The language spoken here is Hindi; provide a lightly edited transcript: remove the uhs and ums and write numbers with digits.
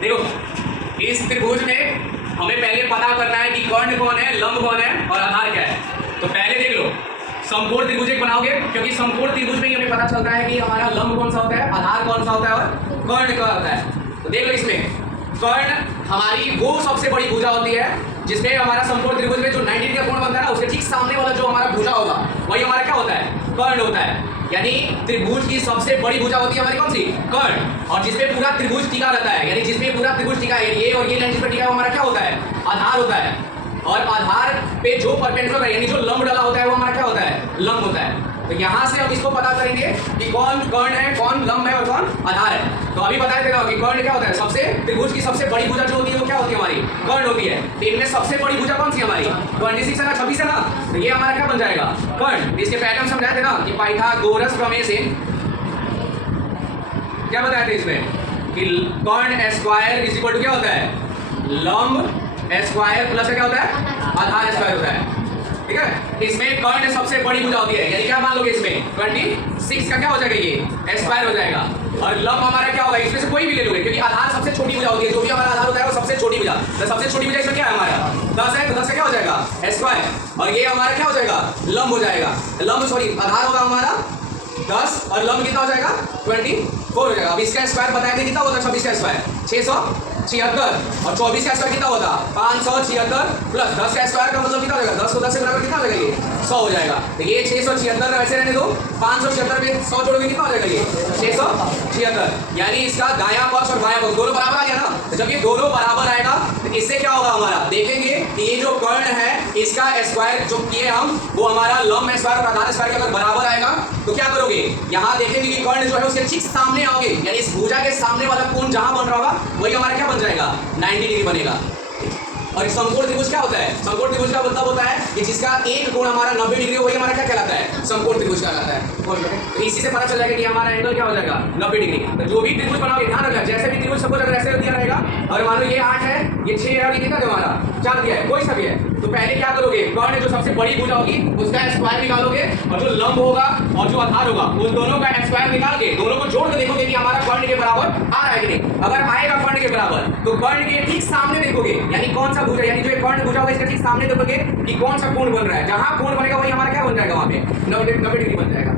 देखो इस त्रिभुज में हमें पहले पता करना है कि कर्ण कौन है, लंब कौन है और आधार क्या है। तो पहले देख लो समकोण त्रिभुज एक बनाओगे, क्योंकि समकोण त्रिभुज में हमें पता चलता है कि हमारा लंब कौन सा होता है, आधार कौन सा होता है और कर्ण क्या होता है। तो देख लो इसमें कर्ण हमारी वो सबसे बड़ी भुजा होती है जिसमें हमारा समकोण त्रिभुज में जो 90 डिग्री का कोण बनता है ना, उसके ठीक सामने वाला जो हमारा भुजा होगा वही हमारा क्या होता है, कर्ण होता है। यानी त्रिभुज की सबसे बड़ी भुजा होती है हमारी कौन सी, कर्ण। और जिसपे पूरा त्रिभुज टिका रहता है, यानी जिसपे पूरा त्रिभुज टिका है, ये और ये लाइन जिसपे टिका है वो हमारा क्या होता है, आधार होता है। और आधार पे जो परपेंडिकुलर है यानी जो लंब डला होता है वो हमारा क्या होता है, लंब होता है। तो यहाँ से हम इसको पता करेंगे कि कौन कर्ण है, कौन लंब है और कौन आधार है। तो अभी बताया देगा कि कर्ण क्या होता है, सबसे त्रिभुज की सबसे बड़ी भुजा जो होती है वो क्या होती है, हमारी कर्ण होती है। तो इनमें सबसे बड़ी भुजा कौन सी है हमारी, 26 है ना, 26 है ना, तो ये हमारा क्या बन जाएगा, कर्ण। इसके पहले हम समझाए थे ना कि पाइथागोरस प्रमेय से क्या बताया था इसमें कि कर्ण स्क्वायर इज इक्वल टू क्या होता है, लंब स्क्वायर प्लस क्या होता है, आधार स्क्वायर होता है। ठीक है, इसमें कर्ण सबसे बड़ी भुजा होती है, यानी क्या मान लोगे इसमें 26 का क्या हो जाएगा, ये स्क्वायर हो जाएगा। और लंब हमारा क्या होगा, इसमें से कोई भी ले लोगे क्योंकि आधार सबसे छोटी भुजा होती है, जो भी हमारा आधार होता है वो सबसे छोटी भुजा। तो सबसे छोटी भुजा इसमें क्या है हमारा 10 है, तो 10 का क्या हो जाएगा स्क्वायर। और ये हमारा क्या हो जाएगा, लंब हो जाएगा, लंब सॉरी आधार होगा हमारा 10 और लंब कितना हो जाएगा 24 हो जाएगा। अब इसका स्क्वायर बताया था कितना होता है, 26 का स्क्वायर 676 और 24 का स्क्वायर कितना होता 576 प्लस 10 का स्क्वायर का मतलब कितना हो जाएगा, 10 को 10 से बराबर कितना हो जाएगा, ये 100 हो जाएगा। तो ये 676 वैसे रहने दो, 576 में 100 जोड़ोगे कितना हो जाएगा, ये 676। यानी इसका दायां पक्ष और बायां पक्ष दोनों बराबर आ गया ना। तो जब ये दोनों बराबर आएगा तो इससे क्या होगा, हमारा देखेंगे कि ये जो कर्ण है इसका स्क्वायर जो किए हम वो हमारा लंब स्क्वायर और आधार स्क्वायर के अगर बराबर आएगा तो क्या करोगे, यहाँ देखेंगे कि कर्ण जो है उसके ठीक सामने आओगे, यानी इस भुजा के सामने वाला कोण जहां बन रहा होगा वही हमारा क्या बन जाएगा, 90 डिग्री बनेगा। और समकोण त्रिभुज क्या होता है, समकोण त्रिभुज का मतलब होता है कि जिसका एक कोण हमारा 90 डिग्री हो वही हमारा क्या कहलाता है, समकोण त्रिभुज कहलाता है। तो इसी से पता चल जाएगा कि हमारा एंगल क्या हो जाएगा 90 डिग्री। तो जो भी त्रिभुज बनाओगे ध्यान रखना, जैसे भी त्रिभुज सपोज अगर ऐसे दिया रहेगा और मान लो ये 8 है, ये 6 है और ये कितना है हमारा 4 दिया है, कोई सा भी है, तो पहले क्या करोगे, कर्ण जो सबसे बड़ी भुजा होगी उसका स्क्वायर निकालोगे और जो लंब होगा और जो आधार होगा उन दोनों का स्क्वायर निकाल के दोनों को जोड़ के देखोगे कि हमारा कर्ण के बराबर आ रहा है कि नहीं। अगर आएगा कर्ण के बराबर तो कर्ण के ठीक सामने देखोगे, यानी कौन सा भुजा, यानी जो कर्ण भुजा होगा इसके ठीक सामने देखोगे कि कौन सा कोण बन रहा है, जहां कोण बनेगा वही हमारा क्या बन जाएगा, वहां पे 90 डिग्री बन जाएगा।